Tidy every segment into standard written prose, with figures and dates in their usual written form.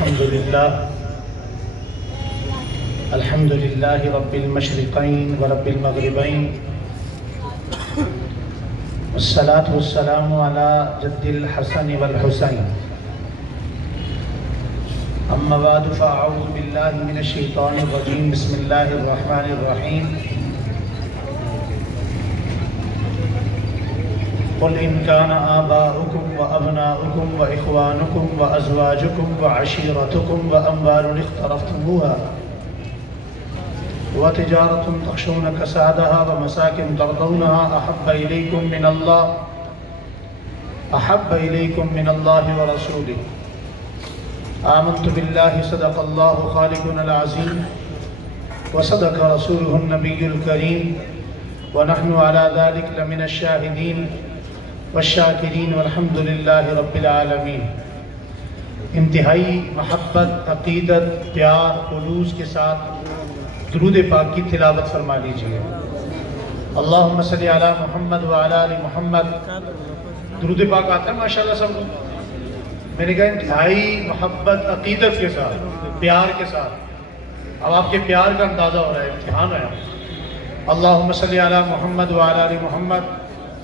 الحمد لله رب المشرقين ورب المغربين والصلاة والسلام على جد الحسن والحسين أما بعد فأعوذ بالله من الشيطان الرجيم بسم الله الرحمن الرحيم قل إن كان آباؤكم وأبناؤكم وإخوانكم وأزواجكم وعشيرتكم وأموال اقترفتموها وتجارة تخشون كسادها ومساكن ترضونها أحب إليكم من الله ورسوله آمنت بالله صدق الله خالقنا العظيم وصدق رسوله النبي الكريم ونحن على ذلك لمن الشاهدين والشاکرین والحمد للہ رب العالمین۔ انتہائی محبت، عقیدت، پیار، خلوص کے ساتھ درود پاک کی تلاوت فرما لیجئے۔ اللہم صلی علی محمد وعلی آل محمد۔ درود پاک آتا ہے ماشاءاللہ سب لوگ؟ میں نے کہا انتہائی محبت، عقیدت کے ساتھ، پیار کے ساتھ۔ اب آپ کے پیار کا اندازہ ہو رہا ہے، امتحان ہے۔ اللہم صلی علی محمد وعلی آل محمد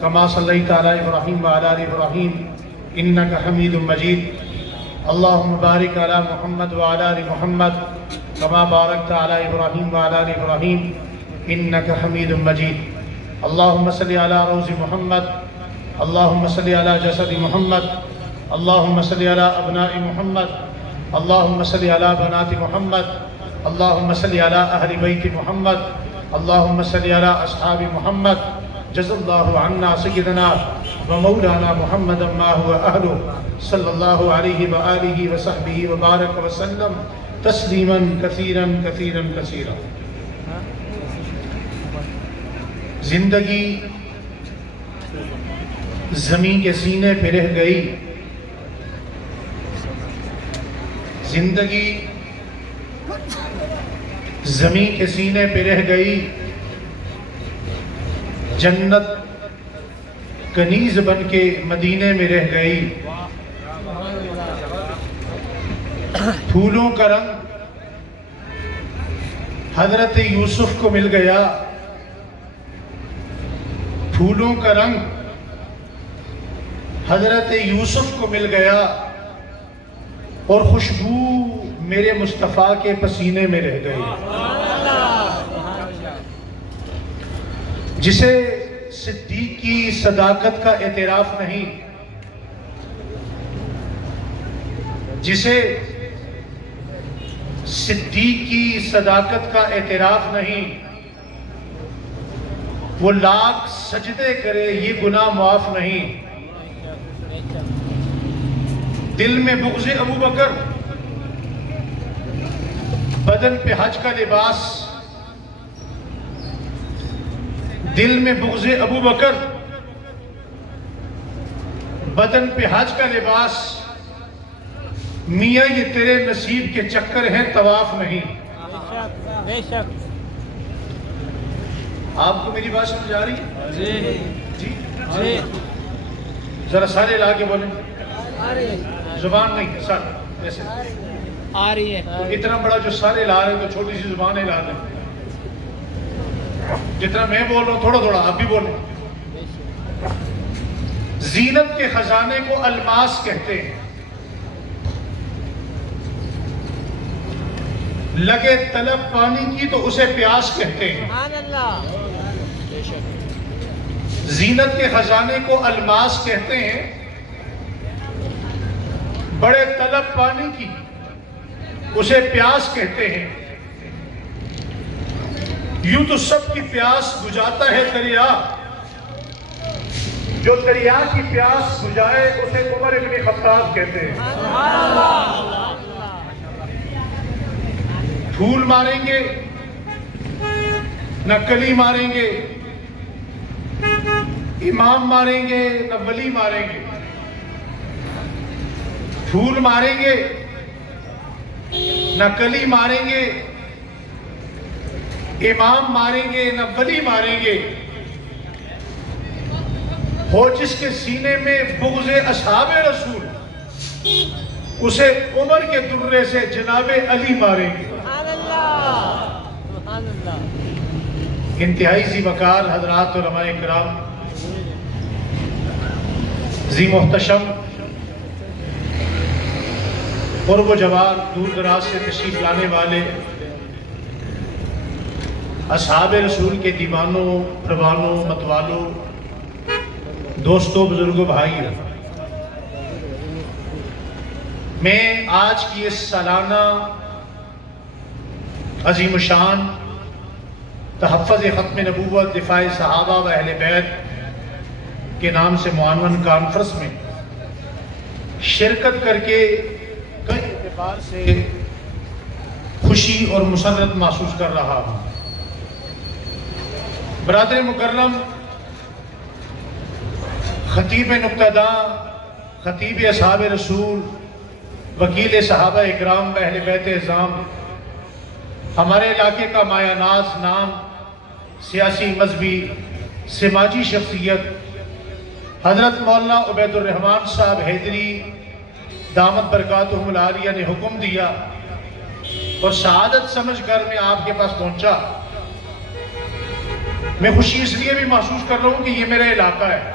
کما صلیت علی ابراہیم وعلی آل ابراہیم انک حمید مجید۔ اللہم بارک علی محمد وعلی آل محمد کما بارکت علی ابراہیم وعلی آل ابراہیم انک حمید مجید۔ اللہم صلی علی روض محمد، اللہم صلی علی جسد محمد، اللہم صلی علی ابناء محمد، اللہم صلی علی بنات محمد، اللہم صلی علی اہل بیت محمد، اللہم صلی علی اصحاب محمد۔ جزا اللہ عنا سیدنا و مولانا محمد ما هو اہلہ صلی اللہ علیہ وآلہ وصحبہ وبارک وسلم تسلیما کثیرا کثیرا کثیرا۔ زندگی زمین کے سینے پہ رہ گئی، زندگی زمین کے سینے پہ رہ گئی، جنت کنیز بن کے مدینے میں رہ گئی۔ پھولوں کا رنگ حضرت یوسف کو مل گیا، پھولوں کا رنگ حضرت یوسف کو مل گیا، اور خوشبو میرے مصطفیٰ کے پسینے میں رہ گئی۔ جسے صدیق کی صداقت کا اعتراف نہیں، جسے صدیق کی صداقت کا اعتراف نہیں، وہ لاکھ سجدے کرے یہ گناہ معاف نہیں۔ دل میں بغض ابو بکر، بدن پہ حج کا لباس۔ دل میں بغض ابو بکر، بدن پہ حج کا لباس۔ میاں یہ تیرے نصیب کے چکر ہیں، طواف نہیں۔ بے شک۔ آپ کو میری بات سمجھ آ رہی ہے؟ جی جی ذرا سارے لا کے بولیں، زبان نہیں سر ایسے آ رہی ہے۔ اتنا بڑا جو سارے لا رہے تو چھوٹی سی زبان ہی لا دیں۔ جتنا میں بول رہا ہوں تھوڑا تھوڑا آپ بھی بولیں۔ زینت کے خزانے کو الماس کہتے ہیں، لگے طلب پانی کی تو اسے پیاس کہتے ہیں۔ سبحان اللہ۔ بے شک۔ زینت کے خزانے کو الماس کہتے ہیں، بڑے طلب پانی کی اسے پیاس کہتے ہیں۔ یوں تو سب کی پیاس بجھاتا ہے دریا، جو دریا کی پیاس بجھائے اسے عمر ابن خطاب کہتے ہیں۔ پھول ماریں گے نہ کلی ماریں گے، امام ماریں گے نہ ولی ماریں گے۔ پھول ماریں گے نہ کلی ماریں گے، امام ماریں گے نہ ولی ماریں گے۔ ہو جس کے سینے میں بغض اصحاب رسول، اسے عمر کے درے سے جناب علی ماریں گے۔ سبحان اللہ، سبحان اللہ۔ انتہائی ذی وقار حضرات علماء کرام، ذی محتشم، قرب و جوار، دور دراز سے تشریف لانے والے اصحاب رسول کے دیوانوں، پروانوں، متوالوں، دوستوں، بزرگوں، بھائیوں، میں آج کی اس سالانہ عظیم الشان تحفظ ختم نبوت، دفاع صحابہ و اہل بیت کے نام سے معنون کانفرنس میں شرکت کر کے کئی اعتبار سے خوشی اور مسرت محسوس کر رہا ہوں۔ برادر مکرم، خطیب نقطہ، خطیب اصحاب رسول، وکیل صحابہ اکرام و اہل بیت اعظام، ہمارے علاقے کا مایہ ناز نام، سیاسی، مذہبی، سماجی شخصیت حضرت مولانا عبید الرحمن صاحب حیدری دامت برکاتہم العالیہ نے حکم دیا اور سعادت سمجھ کر میں آپ کے پاس پہنچا۔ میں خوشی اس لیے بھی محسوس کر رہا ہوں کہ یہ میرا علاقہ ہے۔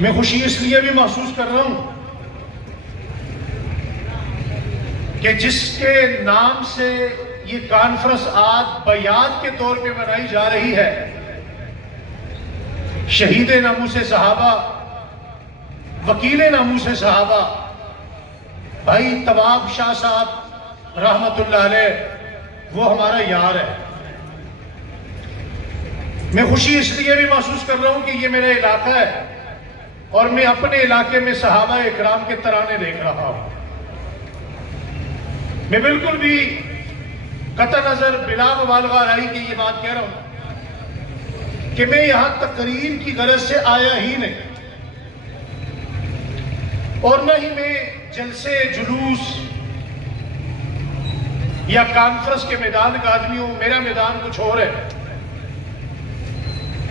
میں خوشی اس لیے بھی محسوس کر رہا ہوں کہ جس کے نام سے یہ کانفرنس آج بیعت کے طور پہ منائی جا رہی ہے، شہید ناموس صحابہ، وکیل ناموس صحابہ، بھائی طواب شاہ صاحب رحمت اللہ علیہ، وہ ہمارا یار ہے۔ میں خوشی اس لیے بھی محسوس کر رہا ہوں کہ یہ میرا علاقہ ہے اور میں اپنے علاقے میں صحابہ اکرام کے ترانے دیکھ رہا ہوں۔ میں بالکل بھی قطع نظر بلا مبالغہ رائی کی یہ بات کہہ رہا ہوں کہ میں یہاں تقریر کی غرض سے آیا ہی نہیں، اور نہ ہی میں جلسے، جلوس یا کانفرنس کے میدان کا آدمی ہوں۔ میرا میدان کچھ اور ہے،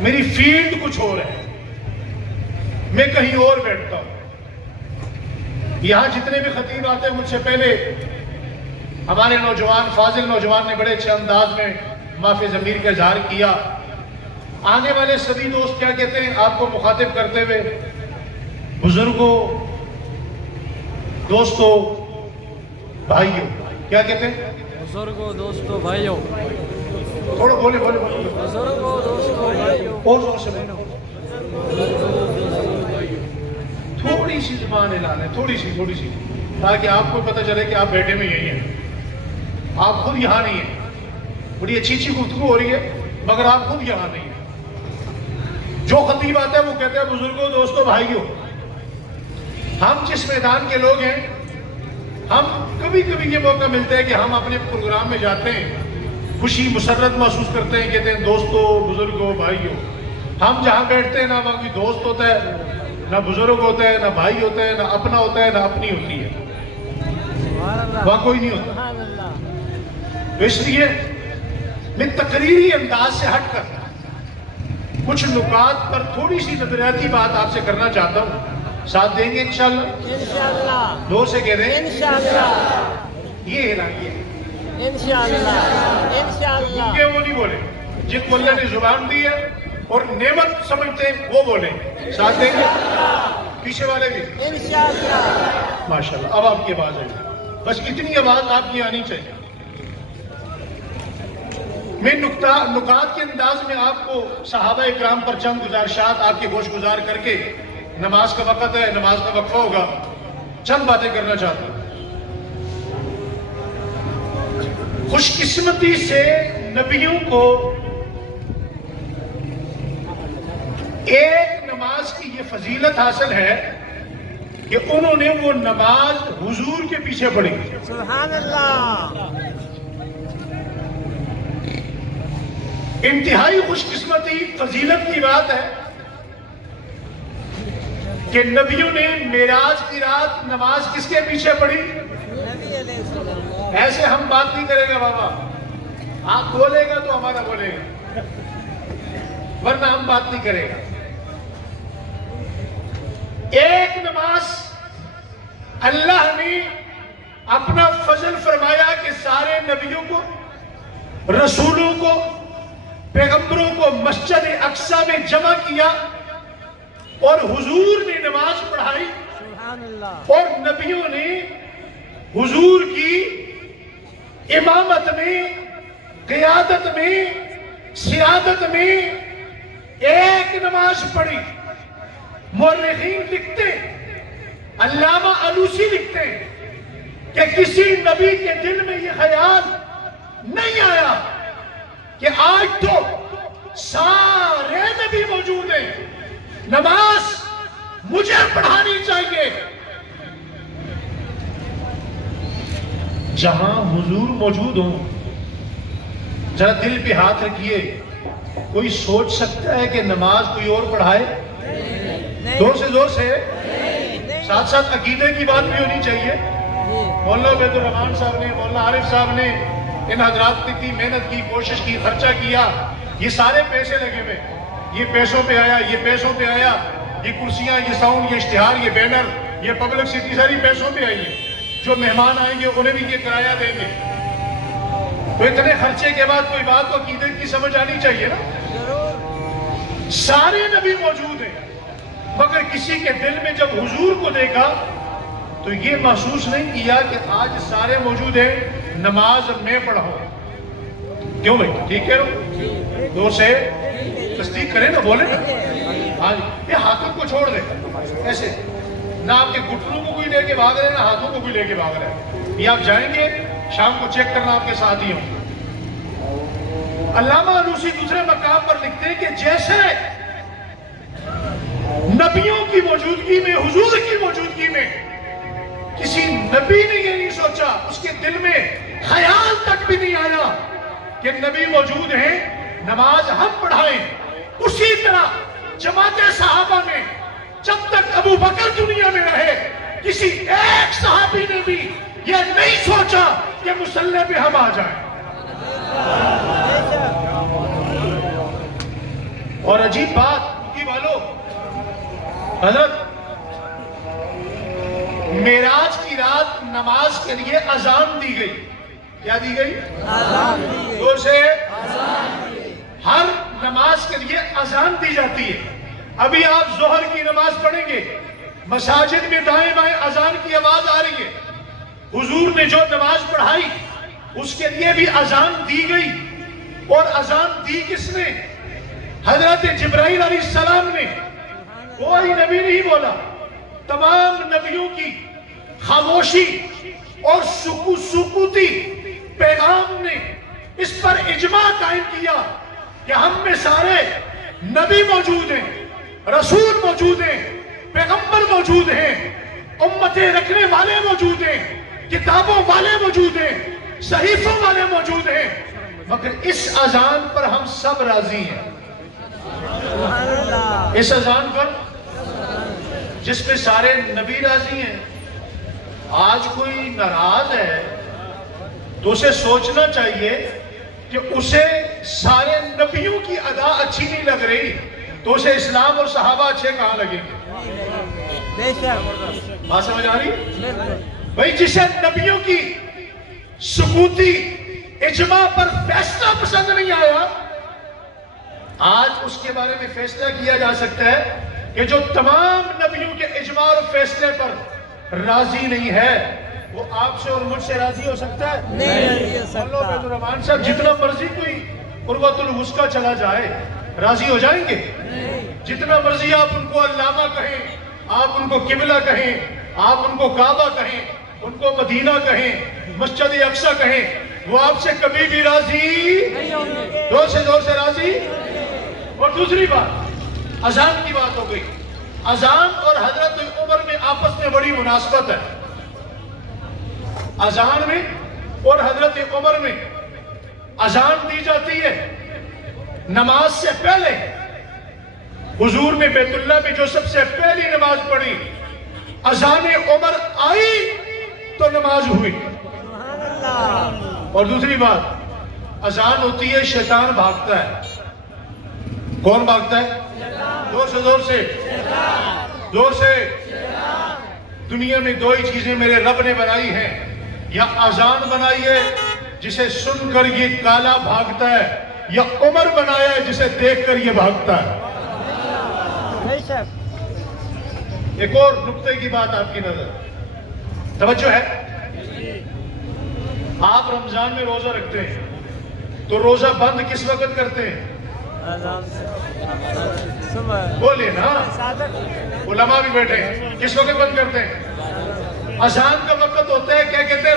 میری فیلڈ کچھ اور ہے، میں کہیں اور بیٹھتا ہوں۔ یہاں جتنے بھی خطیب آتے ہیں، مجھ سے پہلے ہمارے نوجوان، فاضل نوجوان نے بڑے اچھے انداز میں معافی ضمیر کا اظہار کیا۔ آنے والے سبھی دوست کیا کہتے ہیں آپ کو مخاطب کرتے ہوئے؟ بزرگوں، دوستوں، بھائیوں، کیا کہتے ہیں؟ بزرگوں، دوستوں، بھائیوں، تھوڑا بولے بولے۔ بزرگوں، دوستوں، بھائیوں، اور زور سے بولو۔ تھوڑی سی زبان اعلان ہے، تھوڑی سی، تاکہ آپ کو پتہ چلے کہ آپ بیٹھے میں یہی ہیں، آپ خود یہاں نہیں ہیں۔ بڑی اچھی گفتگو ہو رہی ہے مگر آپ خود یہاں نہیں ہیں۔ جو خطیب آتا ہے وہ کہتے ہیں بزرگوں، دوستوں، بھائیوں، ہم جس میدان کے لوگ ہیں، ہم کبھی کبھی یہ موقع ملتا ہے کہ ہم اپنے پروگرام میں جاتے ہیں، خوشی مسرت محسوس کرتے ہیں، کہتے ہیں دوستوں، بزرگوں، بھائیوں۔ ہم جہاں بیٹھتے ہیں نہ وہاں کوئی دوست ہوتا ہے، نہ بزرگ ہوتا ہے، نہ بھائی ہوتا ہے، نہ اپنا ہوتا ہے، نہ اپنی ہوتی ہے، وہاں کوئی نہیں ہوتا۔ سبحان اللہ۔ تو اس لیے میں تقریری انداز سے ہٹ کر کچھ نکات پر تھوڑی سی نظریاتی بات آپ سے کرنا چاہتا ہوں۔ ساتھ دیں گے انشاءاللہ؟ انشاءاللہ، دو سے کہہ دیں انشاءاللہ، یہ اعلانیہ انشاءاللہ، انشاءاللہ، کہ وہ نہیں بولے، جن کو اللہ نے زبان دی ہے اور نعمت سمجھتے ہیں وہ بولیں۔ ساتھ دیں گے؟ پیچھے والے بھی انشاءاللہ۔ ماشاءاللہ۔ اب آپ کی آواز آئی، بس اتنی آواز آپ کی آنی چاہیے۔ میں نکات کے انداز میں آپ کو صحابہ اکرام پر چند گزارشات آپ کے گوش گزار کر کے، نماز کا وقت ہے، نماز کا وقفہ ہوگا، چند باتیں کرنا چاہتا ہوں۔ خوش قسمتی سے نبیوں کو ایک نماز کی یہ فضیلت حاصل ہے کہ انہوں نے وہ نماز حضور کے پیچھے پڑھی۔ سبحان اللہ۔ انتہائی خوش قسمتی فضیلت کی بات ہے کہ نبیوں نے معراج کی رات نماز کس کے پیچھے پڑھی؟ نبی علیہ السلام۔ ایسے ہم بات نہیں کریں گے بابا، آپ بولے گا تو ہمارا بولے گا، ورنہ ہم بات نہیں کریں گے۔ ایک نماز اللہ نے اپنا فضل فرمایا کہ سارے نبیوں کو، رسولوں کو، پیغمبروں کو مسجد اقصی میں جمع کیا اور حضور نے نماز پڑھائی، سبحان اللہ، اور نبیوں نے حضور کی امامت میں، قیادت میں، سیادت میں ایک نماز پڑھی۔ مورخین لکھتے، علامہ علوسی لکھتے کہ کسی نبی کے دل میں یہ خیال نہیں آیا کہ آج تو سارے نبی موجود ہیں، نماز مجھے پڑھانی چاہیے۔ جہاں حضور موجود ہوں، ذرا دل پہ ہاتھ رکھیے، کوئی سوچ سکتا ہے کہ نماز کوئی اور پڑھائے؟ زور سے زور سے، ساتھ ساتھ عقیدے کی بات بھی ہونی چاہیے۔ مولانا عبید الرحمان صاحب نے، مولانا عارف صاحب نے، ان حضرات نے اتنی محنت کی، کوشش کی، خرچہ کیا، یہ سارے پیسے لگے ہوئے، یہ پیسوں پہ آیا، یہ پیسوں پہ آیا، یہ کرسیاں، یہ ساؤنڈ، یہ اشتہار، یہ بینر، یہ پبلک سٹی ساری پیسوں پہ آئی ہے۔ جو مہمان آئیں گے انہیں بھی یہ کرایہ دیں گے۔ تو اتنے خرچے کے بعد کوئی بات تو عقیدے کی سمجھ آنی چاہیے نا۔ سارے نبی موجود ہیں، مگر کسی کے دل میں جب حضور کو دیکھا تو یہ محسوس نہیں کیا کہ آج سارے موجود ہیں، نماز میں پڑھاؤں۔ کیوں بھائی؟ ٹھیک کہہ رہا ہوں؟ دور سے تصدیق کریں نا، بولیں نا۔ ہاں جی، یہ ہاتھوں کو چھوڑ دیں ایسے، نہ آپ کے گھٹنوں کو کوئی لے کے بھاگ رہے ہیں، نہ ہاتھوں کو کوئی لے کے بھاگ رہے ہیں۔ یہ آپ جائیں گے شام کو چیک کرنا، آپ کے ساتھ ہی ہوں۔ علامہ علوسی دوسرے مقام پر لکھتے ہیں کہ جیسے نبیوں کی موجودگی میں، حضور کی موجودگی میں کسی نبی نے یہ نہیں سوچا، اس کے دل میں خیال تک بھی نہیں آیا کہ نبی موجود ہیں، نماز ہم پڑھائیں، اسی طرح جماعت صحابہ میں جب تک ابو بکر دنیا میں رہے کسی ایک صحابی نے بھی یہ نہیں سوچا کہ مصلی پہ ہم آ جائیں۔ اور عجیب بات کی والو، حضرت معراج کی رات نماز کے لیے اذان دی گئی۔ کیا دی گئی؟ اذان دی گئی۔ دور سے ہر نماز کے لیے اذان دی جاتی ہے۔ ابھی آپ ظہر کی نماز پڑھیں گے، مساجد میں دائیں بائیں اذان کی آواز آ رہی ہے۔ حضور نے جو نماز پڑھائی اس کے لیے بھی اذان دی گئی، اور اذان دی کس نے؟ حضرت جبرائیل علیہ السلام نے۔ کوئی نبی نہیں بولا، تمام نبیوں کی خاموشی اور سکوتی پیغام نے اس پر اجماع قائم کیا کہ ہم میں سارے نبی موجود ہیں، رسول موجود ہیں، پیغمبر موجود ہیں، امتیں رکھنے والے موجود ہیں، کتابوں والے موجود ہیں، صحیفوں والے موجود ہیں، مگر اس اذان پر ہم سب راضی ہیں۔ اس اذان پر جس پہ سارے نبی راضی ہیں، آج کوئی ناراض ہے تو اسے سوچنا چاہیے کہ اسے سارے نبیوں کی ادا اچھی نہیں لگ رہی تو اسے اسلام اور صحابہ اچھے کہاں لگیں گے؟ بات سمجھ آ رہی؟ بھئی جسے نبیوں کی سکوتی اجماع پر فیصلہ پسند نہیں آیا، آج اس کے بارے میں فیصلہ کیا جا سکتا ہے کہ جو تمام نبیوں کے اجماع اور فیصلے پر راضی نہیں ہے وہ آپ سے اور مجھ سے راضی ہو سکتا ہے؟ نہیں ہو سکتا۔ مولانا عبید الرحمان صاحب جتنا مرضی کوئی قربۃ الوسطیٰ چلا جائے راضی ہو جائیں گے؟ جتنا مرضی آپ ان کو علامہ کہیں، آپ ان کو قبلہ کہیں، آپ ان کو کعبہ کہیں، ان کو مدینہ کہیں، مسجد اقصی کہیں، وہ آپ سے کبھی بھی راضی زور سے راضی۔ اور دوسری بات، اذان کی بات ہو گئی۔ اذان اور حضرت عمر میں آپس میں بڑی مناسبت ہے۔ اذان میں اور حضرت عمر میں اذان دی جاتی ہے نماز سے پہلے۔ حضور نے بیت اللہ میں جو سب سے پہلی نماز پڑھی، اذان عمر آئی تو نماز ہوئی۔ اور دوسری بات، اذان ہوتی ہے شیطان بھاگتا ہے۔ کون بھاگتا ہے؟ زور سے زور سے. دنیا میں دو ہی چیزیں میرے رب نے بنائی ہیں. یا اذان بنائی ہے جسے سن کر یہ کالا بھاگتا ہے, یا عمر بنایا ہے جسے دیکھ کر یہ بھاگتا ہے. ایک اور نقطے کی بات آپ کی نظر توجہ ہے. آپ رمضان میں روزہ رکھتے ہیں تو روزہ بند کس وقت کرتے ہیں؟ بولے نا, علماء بھی بیٹھے ہیں. کس وقت بند کرتے ہیں؟ اذان کا وقت ہوتا ہے, کیا کہتے ہیں؟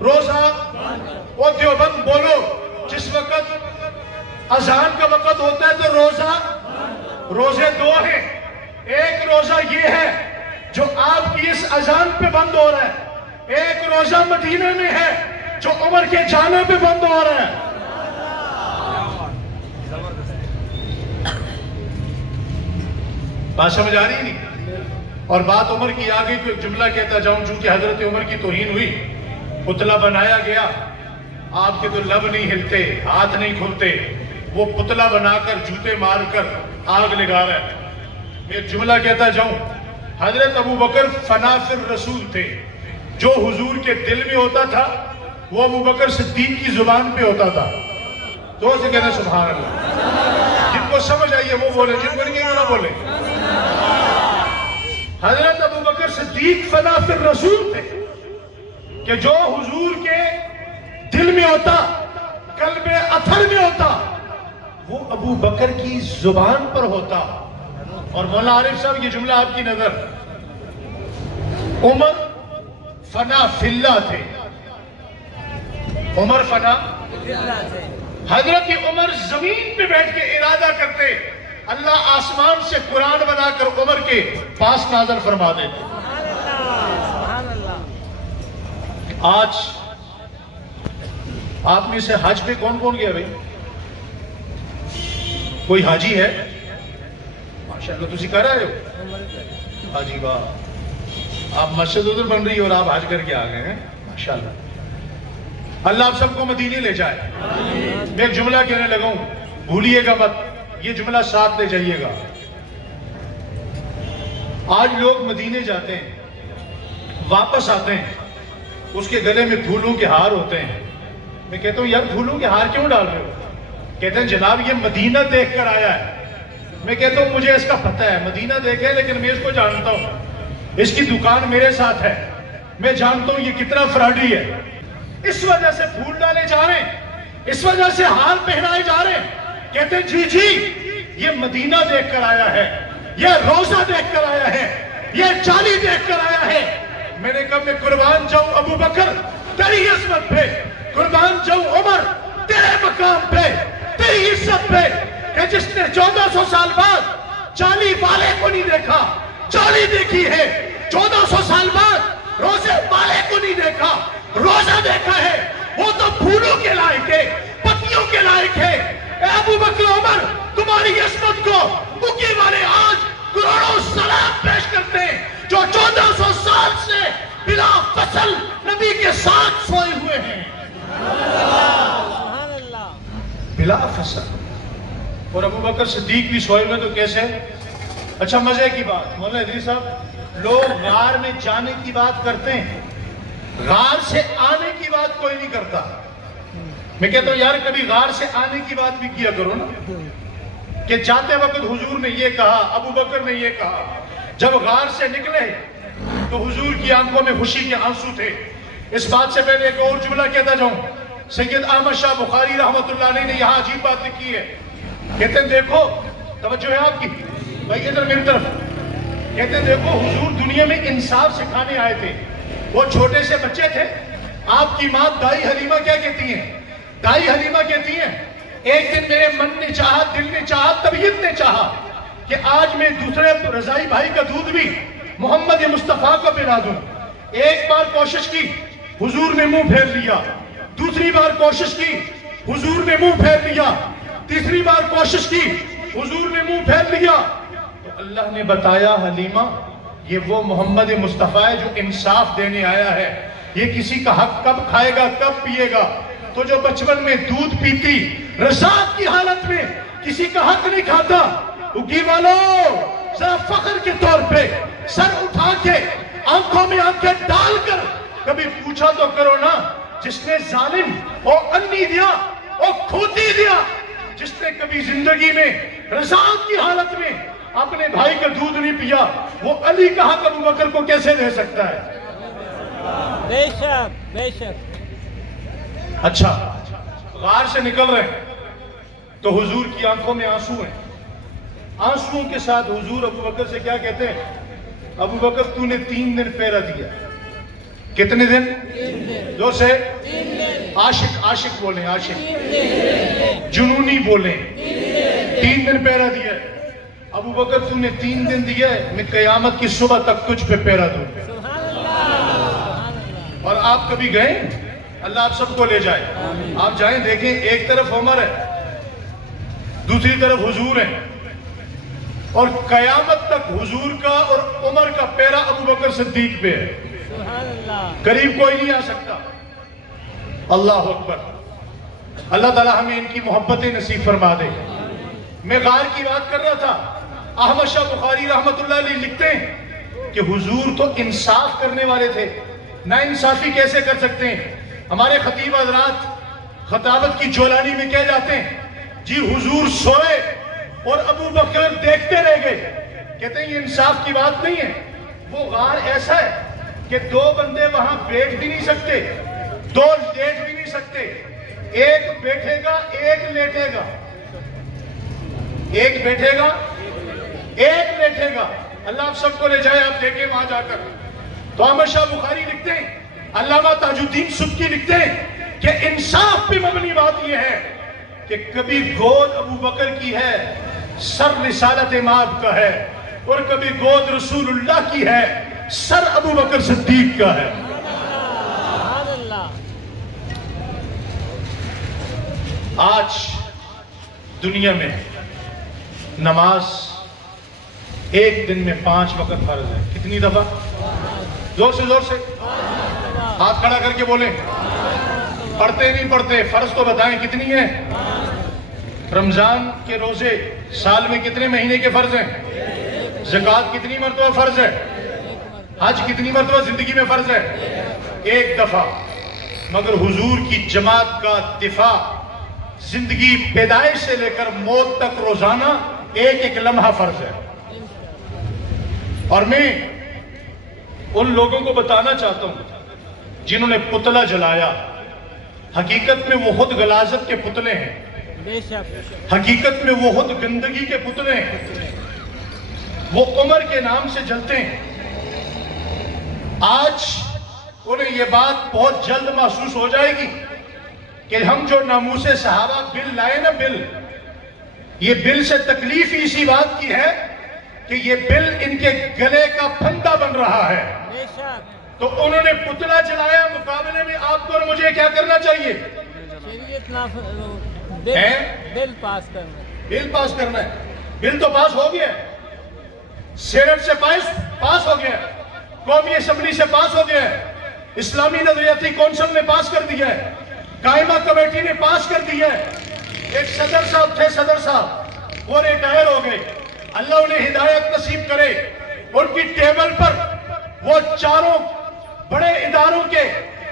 روزہ. وہ دیوبند بولو, جس وقت اذان کا وقت ہوتا ہے تو روزے دو ہیں. ایک روزہ یہ ہے جو آپ کی اس اذان پہ بند ہو رہا ہے, ایک روزہ مدینہ میں ہے جو عمر کے جانے پہ بند ہو رہا ہے. بات سمجھ آ رہی نہیں؟ اور بات عمر کی آگئی تو ایک جملہ کہتا جاؤں, چونکہ حضرت عمر کی توہین ہوئی, پتلا بنایا گیا, آپ کے تو لب نہیں ہلتے, ہاتھ نہیں کھلتے, وہ پتلا بنا کر جوتے مار کر آگ لگا رہا ہے. ایک جملہ کہتا جاؤں, حضرت ابو بکر فنا فی الرسول تھے. جو حضور کے دل میں ہوتا تھا وہ ابو بکر صدیق کی زبان پہ ہوتا تھا. تو اسے کہتے ہیں سبحان اللہ. جن کو سمجھ آئیے وہ بولے, جن کو نہیں نہ بولے. حضرت ابو بکر صدیق فنا فی الرسول تھے کہ جو حضور کے دل میں ہوتا, قلب اثر میں ہوتا, وہ ابو بکر کی زبان پر ہوتا. اور مولانا عارف صاحب یہ جملہ آپ کی نظر, عمر فنا فی اللہ تھے. عمر فنا, حضرت عمر زمین پہ بیٹھ کے ارادہ کرتے, اللہ آسمان سے قرآن بنا کر عمر کے پاس نازل فرما دیتے. آج آپ میں سے حج پہ کون کون گیا بھائی؟ کوئی حاجی ہے؟ ماشاءاللہ تسی کر رہے ہو حاجی واہ, آپ مسجد ادھر بن رہی ہے اور آپ حج کر کے آ گئے ہیں, ماشاءاللہ. اللہ آپ سب کو مدینے لے جائے. میں ایک جملہ کہنے لگا ہوں, بھولیے گا مت, یہ جملہ ساتھ لے جائیے گا. آج لوگ مدینے جاتے ہیں, واپس آتے ہیں, اس کے گلے میں پھولوں کے ہار ہوتے ہیں. میں کہتا ہوں یار پھولوں کے ہار کیوں ڈال رہے ہو؟ کہتے ہیں جناب یہ مدینہ دیکھ کر آیا ہے. میں کہتا ہوں مجھے اس کا پتہ ہے, مدینہ دیکھے لیکن میں اس کو جانتا ہوں, اس کی دکان میرے ساتھ ہے, میں جانتا ہوں یہ کتنا فراڈی ہے. اس وجہ سے پھول ڈالے جا رہے ہیں, اس وجہ سے ہار پہنائے جا رہے ہیں. کہتے ہیں جی یہ مدینہ دیکھ کر آیا ہے, یہ روزہ دیکھ کر آیا ہے, یہ جالی دیکھ کر آیا ہے. میں نے کہا میں قربان جاؤں ابو بکر تیری عظمت پہ, قربان جاؤں عمر تیرے مقام پہ, تیری عزت پہ, کہ جس نے 1400 سال بعد جالی والے کو نہیں دیکھا, جالی دیکھی ہے. 1400 سال بعد روزے والے کو نہیں دیکھا, روزہ دیکھا ہے. وہ تو پھولوں کے لائق ہے, پتیوں کے لائق ہے. اے ابو بکر عمر تمہاری عصمت کو بکی والے آج کروڑوں سلام پیش کرتے ہیں, جو 1400 سال سے بلا فصل نبی کے ساتھ سوئے ہوئے ہیں. بلا فصل. اور ابو بکر صدیق بھی سوئے ہوئے تو کیسے؟ اچھا مزے کی بات, مولانا ادریس صاحب, لوگ غار میں جانے کی بات کرتے ہیں, غار سے آنے کی بات کوئی نہیں کرتا. میں کہتا ہوں یار کبھی غار سے آنے کی بات بھی کیا کرو نا, کہ جاتے وقت حضور نے یہ کہا, ابو بکر نے یہ کہا. جب غار سے نکلے تو حضور کی آنکھوں میں خوشی کے آنسو تھے. اس بات سے پہلے ایک اور جملہ کہتا جاؤں, سید احمد شاہ بخاری رحمۃ اللہ علیہ نے یہاں عجیب بات لکھی ہے. کہتے ہیں دیکھو, توجہ ہے آپ کی بھائی ادھر میری طرف, کہتے ہیں دیکھو حضور دنیا میں انصاف سکھانے آئے تھے. وہ چھوٹے سے بچے تھے. آپ کی ماں دائی حلیمہ کیا کہتی ہیں؟ دائی حلیمہ کہتی ہیں ایک دن میرے من نے چاہا, دل نے چاہا, طبیعت نے چاہا کہ آج میں دوسرے رضائی بھائی کا دودھ بھی محمد مصطفیٰ کو پلا دوں. ایک بار کوشش کی, حضور نے منہ پھیر لیا. دوسری بار کوشش کی, حضور نے منہ پھیر لیا. تیسری بار کوشش کی, حضور نے منہ پھیر لیا. تو اللہ نے بتایا حلیمہ یہ وہ محمد مصطفیٰ ہے جو انصاف دینے آیا ہے. یہ کسی کا حق کب کھائے گا, کب پیے گا. تو جو بچپن میں دودھ پیتی رضاعت کی حالت میں کسی کا حق نہیں کھاتا, اگی والو ذرا فخر کے طور پہ سر اٹھا کے آنکھوں میں آنکھیں ڈال کر کبھی پوچھا تو کرو نا، جس نے ظالم اور انی دیا اور کھوتی دیا، جس نے کبھی زندگی میں رضاعت کی حالت میں اپنے بھائی کا دودھ نہیں پیا، وہ علی کا حق ابو بکر کو کیسے دے سکتا ہے؟ بے شک بے شک۔ اچھا، غار سے نکل رہے ہیں تو حضور کی آنکھوں میں آنسو ہیں، آنسوؤں کے ساتھ حضور ابو بکر سے کیا کہتے ہیں؟ ابو بکر تو نے 3 دن پہرا دیا۔ کتنے دن؟ 3 دن۔ جو سے 3 دن۔ عاشق بولیں، عاشق 3 دن۔ جنونی بولیں، 3 3 دن پہرا دیا ہے۔ ابو بکر تو نے 3 دن دیا ہے، میں قیامت کی صبح تک تجھ پہ پہرا دوں گا۔ سبحان اللہ۔ اور آپ کبھی گئے؟ اللہ آپ سب کو لے جائے، آپ جائیں دیکھیں، ایک طرف عمر ہے، دوسری طرف حضور ہے، اور قیامت تک حضور کا اور عمر کا پیرا ابو بکر صدیق پہ ہے، سبحان اللہ۔ قریب کوئی نہیں آ سکتا۔ اللہ اکبر۔ اللہ تعالی ہمیں ان کی محبتیں نصیب فرما دے۔ میں غار کی بات کر رہا تھا، احمد شاہ بخاری رحمت اللہ علیہ لکھتے ہیں کہ حضور تو انصاف کرنے والے تھے، نا انصافی کیسے کر سکتے ہیں؟ ہمارے خطیب حضرات خطابت کی جولانی میں کہہ جاتے ہیں جی حضور سوئے اور ابو بکر دیکھتے رہ گئے، کہتے ہیں یہ انصاف کی بات نہیں ہے۔ وہ غار ایسا ہے کہ 2 بندے وہاں بیٹھ بھی نہیں سکتے، 2 لیٹ بھی نہیں سکتے، ایک بیٹھے گا ایک لیٹے گا، ایک بیٹھے گا ایک لیٹے گا۔ اللہ آپ سب کو لے جائے، آپ دیکھیں وہاں جا کر۔ تو احمد شاہ بخاری لکھتے ہیں، علامہ تاج الدین سبکی لکھتے ہیں کہ انصاف پہ مبنی بات یہ ہے کہ کبھی گود ابو بکر کی ہے، سر رسالت مآب کا ہے، اور کبھی گود رسول اللہ کی ہے، سر ابو بکر صدیق کا ہے۔ سبحان اللہ۔ آج دنیا میں نماز ایک دن میں 5 وقت فرض ہے۔ کتنی دفعہ؟ زور سے ہاتھ کھڑا کر کے بولیں، پڑھتے نہیں پڑھتے؟ فرض تو بتائیں کتنی ہے؟ رمضان کے روزے سال میں کتنے مہینے کے فرض ہیں؟ زکوٰۃ کتنی مرتبہ فرض ہے؟ حج کتنی مرتبہ زندگی میں فرض ہے؟ 1 دفعہ۔ مگر حضور کی جماعت کا دفاع زندگی پیدائش سے لے کر موت تک روزانہ 1 لمحہ فرض ہے۔ اور میں ان لوگوں کو بتانا چاہتا ہوں جنہوں نے پتلا جلایا، حقیقت میں وہ خود غلاظت کے پتلے ہیں، بے شک۔ حقیقت میں وہ خود گندگی کے پتلے ہیں، وہ عمر کے نام سے جلتے ہیں۔ آج انہیں یہ بات بہت جلد محسوس ہو جائے گی کہ ہم جو ناموس صحابہ بل لائے نا، بل، یہ بل سے تکلیف ہی اسی بات کی ہے کہ یہ بل ان کے گلے کا پھندا بن رہا ہے۔ بے شک۔ تو انہوں نے پتلا جلایا، مقابلے میں آپ کو اور مجھے کیا کرنا چاہیے؟ شریعت بل پاس کرنا۔ بل پاس کرنا ہے۔ بل تو پاس ہو گیا ہے، سینٹ سے پاس ہو گیا ہے، قومی اسمبلی سے پاس ہو گیا ہے، اسلامی نظریاتی کونسل نے پاس کر دیا ہے، قائمہ کمیٹی نے پاس کر دیا ہے۔ ایک صدر صاحب تھے، صدر صاحب وہ ریٹائر ہو گئے، اللہ انہیں ہدایت نصیب کرے۔ ان کی ٹیبل پر وہ 4 بڑے اداروں کے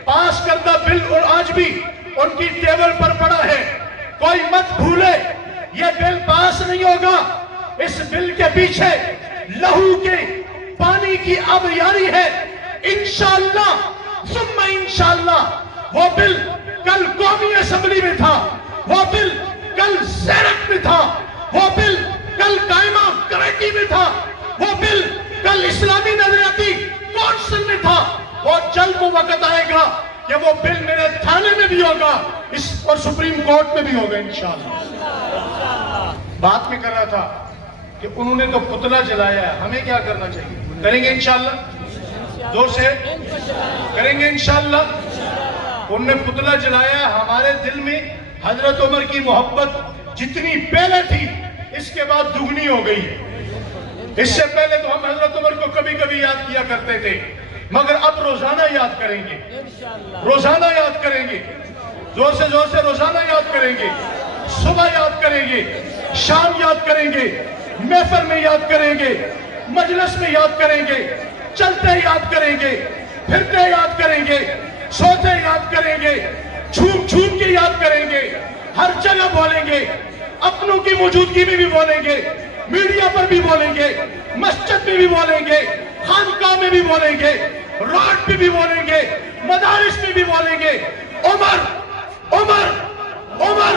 پاس کردہ بل اور آج بھی ان کی ٹیبل پر پڑا ہے۔ کوئی مت بھولے یہ بل پاس نہیں ہوگا، اس بل کے پیچھے لہو کے پانی کی آبیاری ہے۔ انشاءاللہ ثم انشاءاللہ وہ بل کل قومی اسمبلی میں تھا، وہ بل کل سینٹ میں تھا، وہ بل کل قائمہ کمیٹی میں تھا، وہ بل کل اسلامی نظریاتی کونسل میں تھا۔ بہت جلد وہ وقت آئے گا کہ وہ بل میرے تھانے میں بھی ہوگا اور سپریم کورٹ میں بھی ہوگا انشاءاللہ۔ بات میں کر رہا تھا کہ انہوں نے تو پتلا جلایا ہے، ہمیں کیا کرنا چاہیے؟ کریں گے انشاءاللہ، زور سے کریں گے انشاءاللہ۔ انہوں نے پتلا جلایا ہے، ہمارے دل میں حضرت عمر کی محبت جتنی پہلے تھی اس کے بعد دگنی ہو گئی ہے۔ اس سے پہلے تو ہم حضرت عمر کو کبھی کبھی یاد کیا کرتے تھے، مگر اب روزانہ یاد کریں گے، روزانہ یاد کریں گے، زور سے روزانہ یاد کریں گے، صبح یاد کریں گے، شام یاد کریں گے، محفل میں یاد کریں گے، مجلس میں یاد کریں گے، چلتے یاد کریں گے، پھرتے یاد کریں گے، سوتے یاد کریں گے، جھوم جھوم کے یاد کریں گے، ہر جگہ بولیں گے، اپنوں کی موجودگی میں بھی بولیں گے، میڈیا پر بھی بولیں گے، مسجد میں بھی بولیں گے، خانقاہ میں بھی بولیں گے، روڈ پہ بھی بولیں گے، مدارس میں بھی بولیں گے، عمر عمر عمر